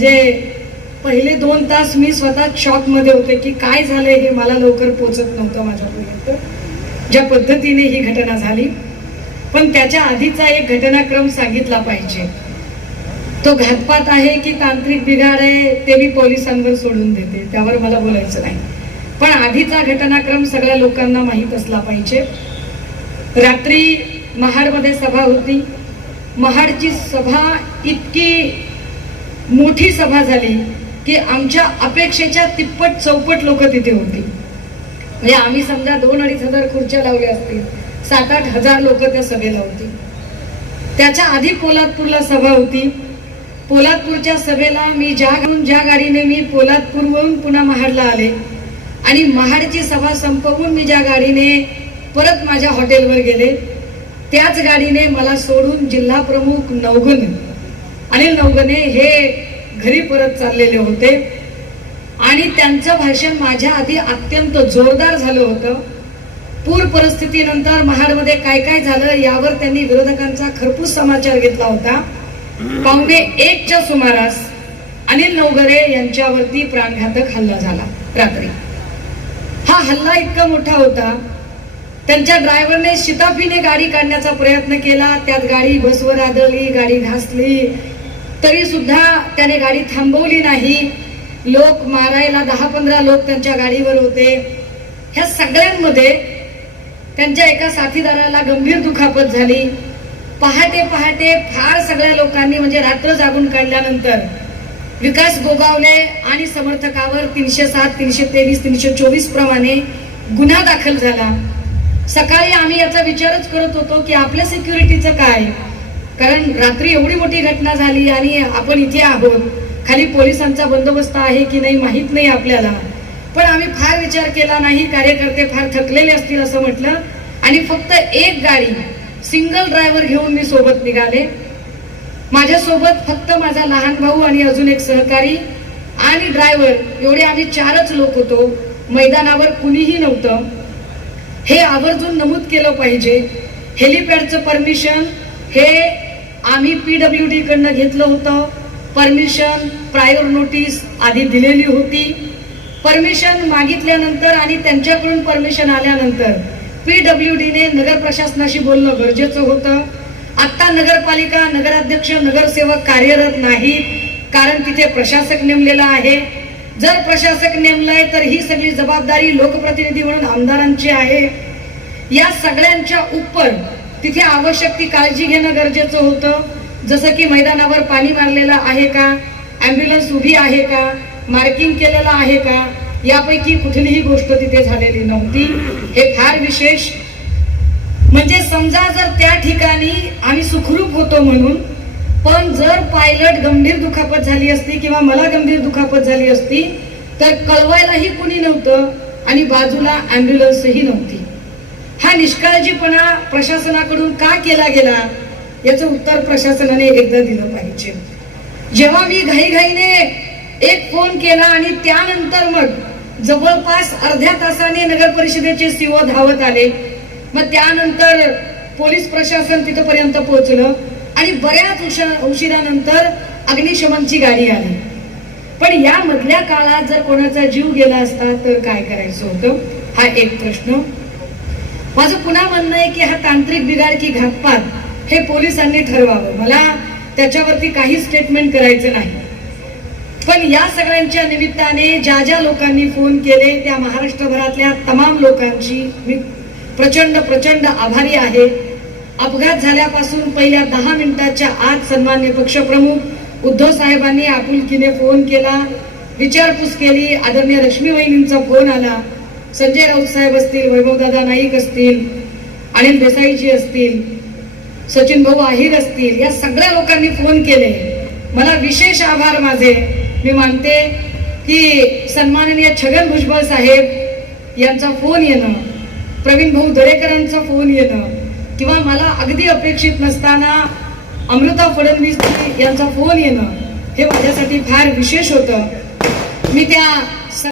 म्हणजे पहिले दोन तास मी स्वतः शॉकमध्ये होते की काय झालंय हे मला लवकर पोचत नव्हतं माझ्यापर्यंत. ज्या पद्धतीने ही घटना झाली. पण त्याच्या आधीचा एक घटनाक्रम सांगितला पाहिजे. तो घातपात आहे की तांत्रिक बिघाड आहे ते मी पोलिसांवर सोडून देते. त्यावर मला बोलायचं नाही. पण आधीचा घटनाक्रम सगळ्या लोकांना माहीत असला पाहिजे. रात्री महाडमध्ये सभा होती. महाडची सभा इतकी मोठी सभा झाली की आमच्या अपेक्षेच्या तिप्पट चौपट लोक तिथे होती. म्हणजे आम्ही समजा दोन अडीच हजार खुर्च्या लावल्या असतील सात आठ हजार लोक त्या सभेला होती. त्याच्या आधी पोलादपूरला सभा होती. पोलादपूरच्या सभेला मी ज्या ज्या गाडीने मी पोलादपूरवरून पुन्हा महाडला आले आणि महाडची सभा संपवून मी ज्या गाडीने परत माझ्या हॉटेलवर गेले त्याच गाडीने मला सोडून जिल्हा प्रमुख नवगणे अनिल नवगणे हे घरी परत चाललेले होते. आणि त्यांचं भाषण माझ्या आधी अत्यंत जोरदार झालं होतं. पूर परिस्थितीनंतर महाडमध्ये काय काय झालं यावर त्यांनी विरोधकांचा खरपूस समाचार घेतला होता. पावणे एकच्या सुमारास अनिल नवगरे यांच्यावरती प्राणघातक हल्ला झाला रात्री. हा हल्ला इतका मोठा होता. त्यांच्या ड्रायव्हरने शिताफीने गाडी काढण्याचा प्रयत्न केला. त्यात गाडी बसवर आदळली गाडी घासली तरी सुद्धा त्याने गाडी थांबवली नाही. लोक मारायला दहा पंधरा लोक त्यांच्या गाडीवर होते. ह्या सगळ्यांमध्ये त्यांच्या एका साथीदाराला गंभीर दुखापत झाली. पहाटे पहाटे फार सगळ्या लोकांनी म्हणजे रात्र जागून काढल्यानंतर विकास गोगावले आणि समर्थकावर तीनशे सात तीनशे तेवीस तीनशे चोवीस प्रमाणे गुन्हा दाखल झाला. सकाळी आम्ही याचा विचारच करत होतो की आपल्या सिक्युरिटीचं काय? कारण रात्री एवढी मोठी घटना झाली आणि आपण इथे आहोत. खाली पोलिसांचा बंदोबस्त आहे की नाही माहीत नाही आपल्याला. पण आम्ही फार विचार केला नाही कार्यकर्ते फार थकलेले असतील असं म्हटलं. आणि फक्त एक गाडी सिंगल ड्रायव्हर घेऊन मी सोबत निघाले. माझ्यासोबत फक्त माझा लहान भाऊ आणि अजून एक सहकारी आणि ड्रायव्हर एवढे आम्ही चारच लोक होतो. मैदानावर कुणीही नव्हतं. हे आवर्जून नमूद केलं पाहिजे. हेलिपॅडचं परमिशन हे आम्ही पीडब्ल्यू डी कडनं घेतलं होतं. परमिशन प्रायर नोटीस आधी दिलेली होती. परमिशन मागितल्यानंतर आणि त्यांच्याकडून परमिशन आल्यानंतर पीडब्ल्यू डीने नगर प्रशासनाशी बोलणं गरजेचं होतं. आत्ता नगरपालिका नगराध्यक्ष नगरसेवक कार्यरत नाही कारण तिथे प्रशासक नेमलेला आहे. जर प्रशासक नेमलाय तर ही सगळी जबाबदारी लोकप्रतिनिधी म्हणून आमदारांची आहे. या सगळ्यांच्या उपर तिथे आवश्यक ती काळजी घेणं गरजेचं होतं. जसं की मैदानावर पाणी मारलेलं आहे का? ॲम्ब्युलन्स उभी आहे का? मार्किंग केलेलं आहे का? यापैकी कुठलीही गोष्ट तिथे झालेली नव्हती. हे फार विशेष. म्हणजे समजा जर त्या ठिकाणी आम्ही सुखरूप होतो म्हणून पण जर पायलट गंभीर दुखापत झाली असती किंवा मला गंभीर दुखापत झाली असती तर कळवायलाही कुणी नव्हतं आणि बाजूला ॲम्ब्युलन्सही नव्हती. हा निष्काळजीपणा प्रशासनाकडून का केला गेला याचं उत्तर प्रशासनाने एकदा दिलं पाहिजे. जेव्हा मी घाईघाईने एक फोन केला आणि त्यानंतर मग जवळपास अर्ध्या तासाने नगर परिषदेचे सीओ धावत आले. मग त्यानंतर पोलीस प्रशासन तिथपर्यंत पोहोचलं आणि बऱ्याच उशा- उशिरानंतर अग्निशमनची गाडी आली. पण या मधल्या काळात जर कोणाचा जीव गेला असता तर काय करायचं होतं? हा एक प्रश्न. माझं पुन्हा म्हणणं आहे की हा तांत्रिक बिघाड की घातपात हे पोलिसांनी ठरवावं. मला त्याच्यावरती काही स्टेटमेंट करायचं नाही. पण या सगळ्यांच्या निमित्ताने ज्या ज्या लोकांनी फोन केले त्या महाराष्ट्रभरातल्या तमाम लोकांची मी प्रचंड प्रचंड आभारी आहे. अपघात झाल्यापासून पहिल्या दहा मिनिटाच्या आत सन्मान्य पक्षप्रमुख उद्धव साहेबांनी आपुलकीने फोन केला विचारपूस केली. आदरणीय रश्मी वहिनींचा फोन आला. संजय राऊत साहेब असतील वैभवदादा नाईक असतील अनिल देसाईजी असतील सचिन भाऊ आहिर असतील या सगळ्या लोकांनी फोन केले. मला विशेष आभार माझे. मी मानते की सन्माननीय छगन भुजबळ साहेब यांचा फोन येणं प्रवीण भाऊ दरेकरांचा फोन येणं किंवा मला अगदी अपेक्षित नसताना अमृता फडणवीस यांचा फोन येणं हे माझ्यासाठी फार विशेष होतं. मी त्या